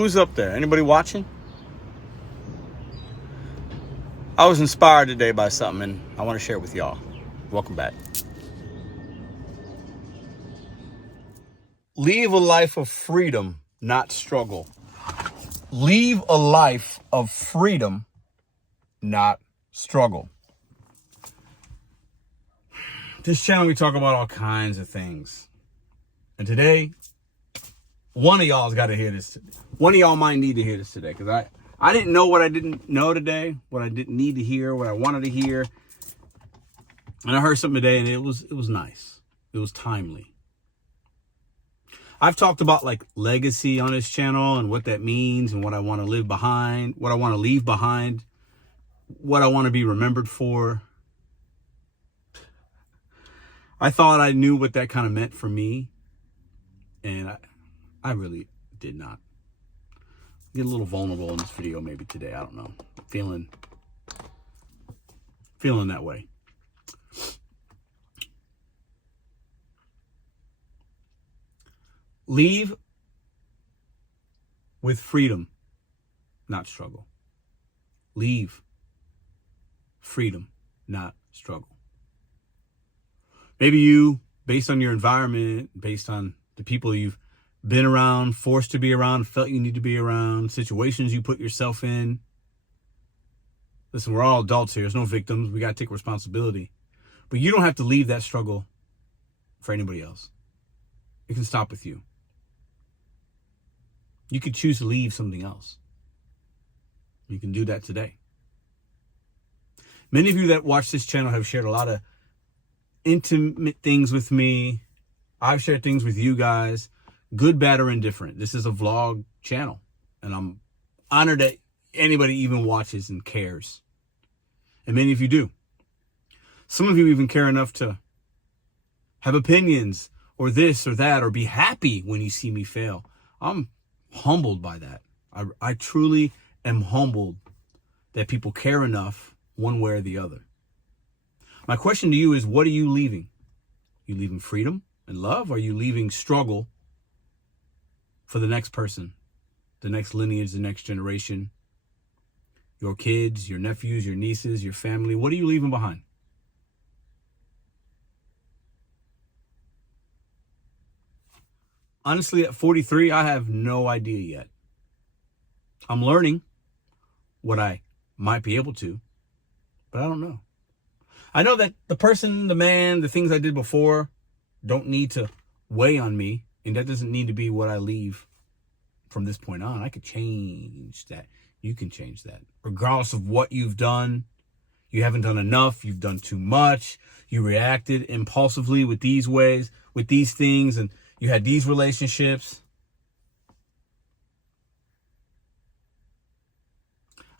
Who's up there? Anybody watching? I was inspired today by something, and I want to share it with y'all. Welcome back. Leave a life of freedom, not struggle. Leave a life of freedom, not struggle. This channel, we talk about all kinds of things. And today, one of y'all's got to hear this. One of y'all might need to hear this today, because I didn't know what I didn't know today, what I didn't need to hear, what I wanted to hear. And I heard something today, and it was nice. It was timely. I've talked about like legacy on this channel and what that means and what I want to leave behind, what I want to leave behind, what I want to be remembered for. I thought I knew what that kind of meant for me, and I really did not. Get a little vulnerable in this video maybe today. I don't know. Feeling that way. Leave with freedom, not struggle. Leave freedom, not struggle. Maybe you, based on your environment, based on the people you've been around, forced to be around, felt you need to be around, situations you put yourself in. Listen, we're all adults here. There's no victims. We got to take responsibility. But you don't have to leave that struggle for anybody else. It can stop with you. You could choose to leave something else. You can do that today. Many of you that watch this channel have shared a lot of intimate things with me. I've shared things with you guys, good, bad, or indifferent. This is a vlog channel, and I'm honored that anybody even watches and cares. And many of you do. Some of you even care enough to have opinions or this or that, or be happy when you see me fail. I'm humbled by that. I truly am humbled that people care enough one way or the other. My question to you is, what are you leaving? You leaving freedom and love, or are you leaving struggle for the next person, the next lineage, the next generation, your kids, your nephews, your nieces, your family? What are you leaving behind? Honestly, at 43, I have no idea yet. I'm learning what I might be able to, but I don't know. I know that the person, the man, the things I did before don't need to weigh on me, and that doesn't need to be what I leave from this point on. I could change that. You can change that. Regardless of what you've done, you haven't done enough, you've done too much, you reacted impulsively with these ways, with these things, and you had these relationships.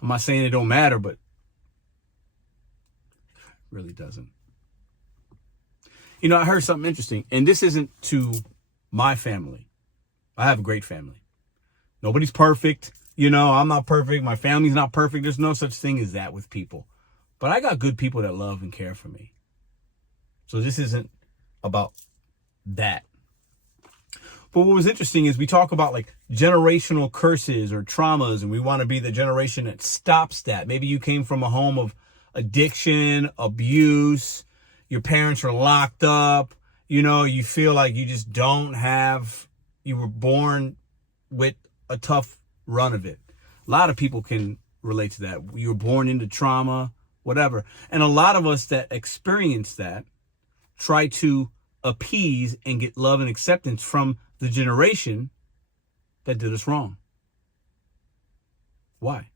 I'm not saying it don't matter, but it really doesn't. You know, I heard something interesting, and this isn't to my family. I have a great family. Nobody's perfect. You know, I'm not perfect. My family's not perfect. There's no such thing as that with people. But I got good people that love and care for me. So this isn't about that. But what was interesting is we talk about like generational curses or traumas, and we want to be the generation that stops that. Maybe you came from a home of addiction, abuse, your parents are locked up, you know, you feel like you just don't have, you were born with a tough run of it. A lot of people can relate to that. You were born into trauma, whatever. And a lot of us that experience that try to appease and get love and acceptance from the generation that did us wrong. Why?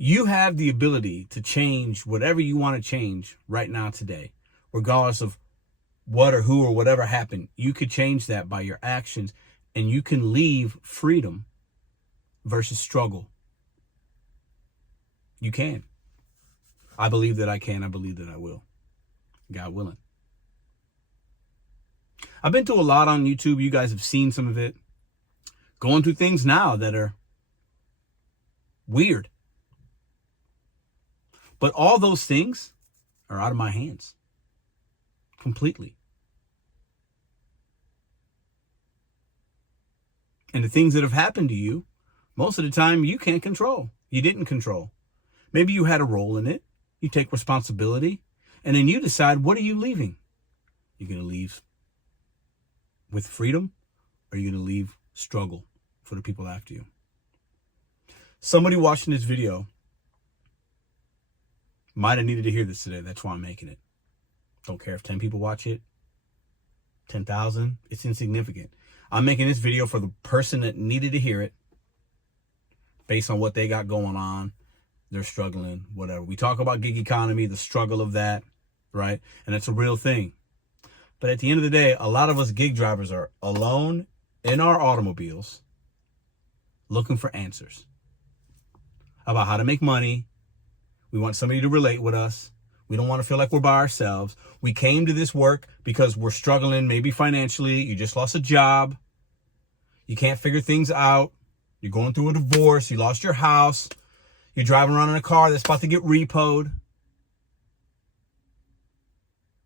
You have the ability to change whatever you want to change right now today, regardless of what or who or whatever happened. You could change that by your actions, and you can leave freedom versus struggle. You can. I believe that I can. I believe that I will. God willing. I've been through a lot on YouTube. You guys have seen some of it. Going through things now that are weird. But all those things are out of my hands. Completely. And the things that have happened to you, most of the time you can't control. You didn't control. Maybe you had a role in it. You take responsibility. And then you decide, what are you leaving? You're going to leave with freedom, or are you going to leave struggle for the people after you? Somebody watching this video might have needed to hear this today. That's why I'm making it. Don't care if 10 people watch it, 10,000. It's insignificant. I'm making this video for the person that needed to hear it based on what they got going on. They're struggling, whatever. We talk about gig economy, the struggle of that, right? And it's a real thing. But at the end of the day, a lot of us gig drivers are alone in our automobiles looking for answers about how to make money. We want somebody to relate with us. We don't want to feel like we're by ourselves. We came to this work because we're struggling, maybe financially. You just lost a job. You can't figure things out. You're going through a divorce. You lost your house. You're driving around in a car that's about to get repoed.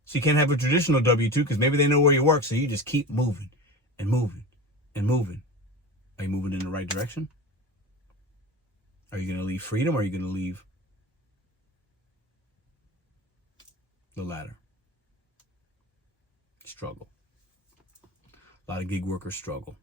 So you can't have a traditional W-2 because maybe they know where you work. So you just keep moving and moving and moving. Are you moving in the right direction? Are you going to leave freedom, or are you going to leave the latter? Struggle. A lot of gig workers struggle.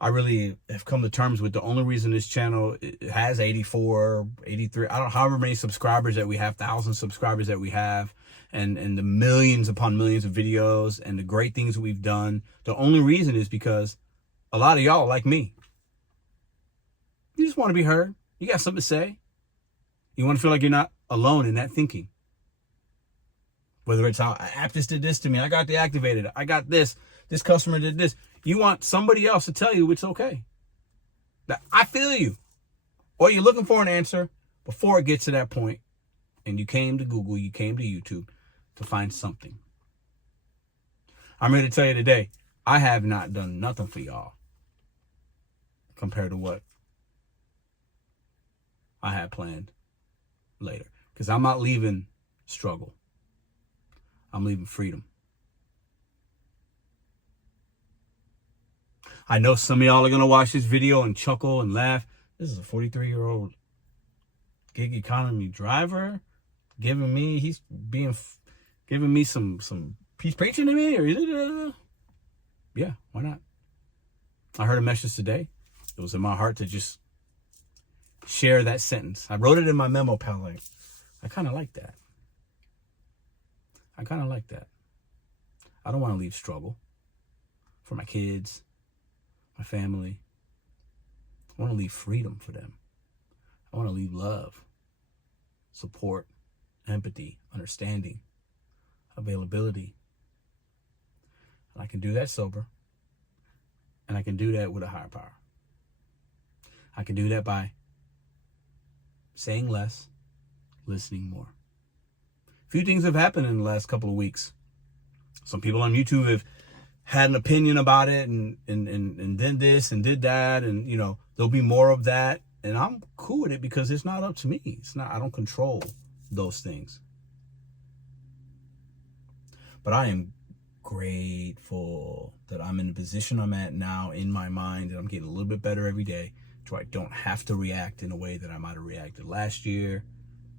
I really have come to terms with the only reason this channel has 84, 83, I don't know, however many subscribers that we have, 1,000 subscribers that we have, and the millions upon millions of videos and the great things that we've done. The only reason is because a lot of y'all like me. You just want to be heard. You got something to say. You want to feel like you're not alone in that thinking. Whether it's how Aptus did this to me, I got deactivated, I got this customer did this. You want somebody else to tell you it's okay. That I feel you. Or you're looking for an answer before it gets to that point, and you came to Google, you came to YouTube to find something. I'm here to tell you today, I have not done nothing for y'all compared to what I had planned later. Because I'm not leaving struggle. I'm leaving freedom. I know some of y'all are going to watch this video and chuckle and laugh. This is a 43-year-old gig economy driver giving me, giving me some, he's preaching to me, or yeah, why not? I heard a message today. It was in my heart to just share that sentence. I wrote it in my memo pal. Like, I kind of like that. I kind of like that. I don't want to leave struggle for my kids, my family. I want to leave freedom for them. I want to leave love, support, empathy, understanding, availability. And I can do that sober. And I can do that with a higher power. I can do that by saying less, listening more. A few things have happened in the last couple of weeks. Some people on YouTube have had an opinion about it and did this and did that. And, you know, there'll be more of that. And I'm cool with it because it's not up to me. It's not, I don't control those things. But I am grateful that I'm in the position I'm at now in my mind, and I'm getting a little bit better every day, so I don't have to react in a way that I might have reacted last year,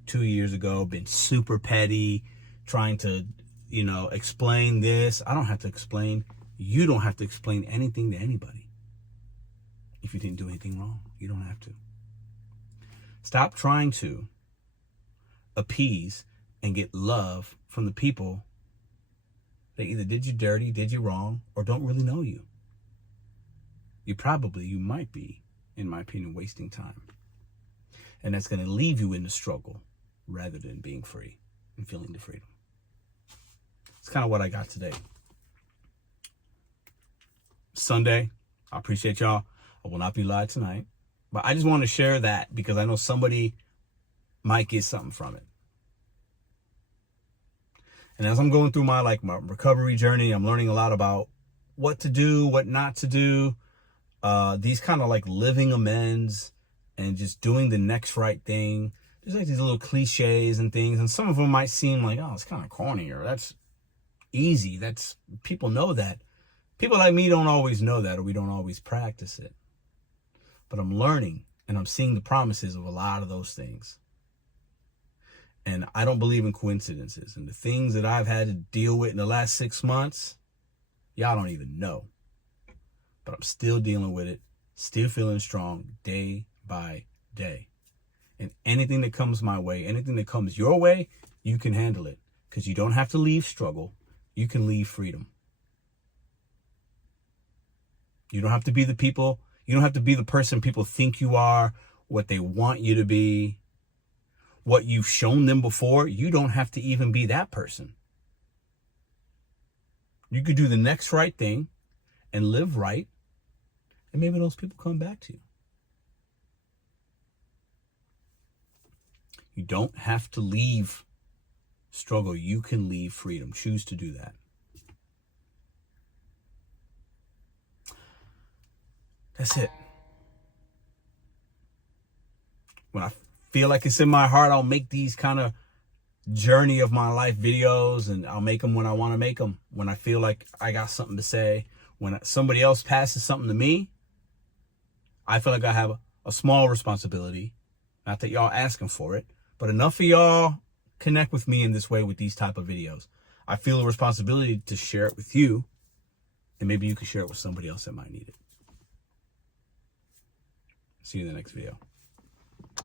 2 years ago, been super petty, trying to, you know, explain this. I don't have to explain. You don't have to explain anything to anybody. If you didn't do anything wrong, you don't have to. Stop trying to appease and get love from the people that either did you dirty, did you wrong, or don't really know you. You might be, in my opinion, wasting time. And that's going to leave you in the struggle rather than being free and feeling the freedom. It's kind of what I got today. Sunday. I appreciate y'all. I will not be live tonight. But I just want to share that because I know somebody might get something from it. And as I'm going through my recovery journey, I'm learning a lot about what to do, what not to do. These kind of like living amends and just doing the next right thing. There's like these little cliches and things. And some of them might seem like, oh, it's kind of corny or that's easy. People know that. People like me don't always know that, or we don't always practice it. But I'm learning, and I'm seeing the promises of a lot of those things. And I don't believe in coincidences. And the things that I've had to deal with in the last 6 months, y'all don't even know. But I'm still dealing with it, still feeling strong day by day. And anything that comes my way, anything that comes your way, you can handle it. Because you don't have to leave struggle. You can leave freedom. You don't have to be the people. You don't have to be the person people think you are, what they want you to be, what you've shown them before. You don't have to even be that person. You could do the next right thing and live right. And maybe those people come back to you. You don't have to leave struggle. You can leave freedom. Choose to do that. That's it. When I feel like it's in my heart, I'll make these kind of journey of my life videos, and I'll make them when I want to make them. When I feel like I got something to say. When somebody else passes something to me, I feel like I have a small responsibility. Not that y'all asking for it, but enough of y'all connect with me in this way with these type of videos. I feel a responsibility to share it with you, and maybe you can share it with somebody else that might need it. See you in the next video.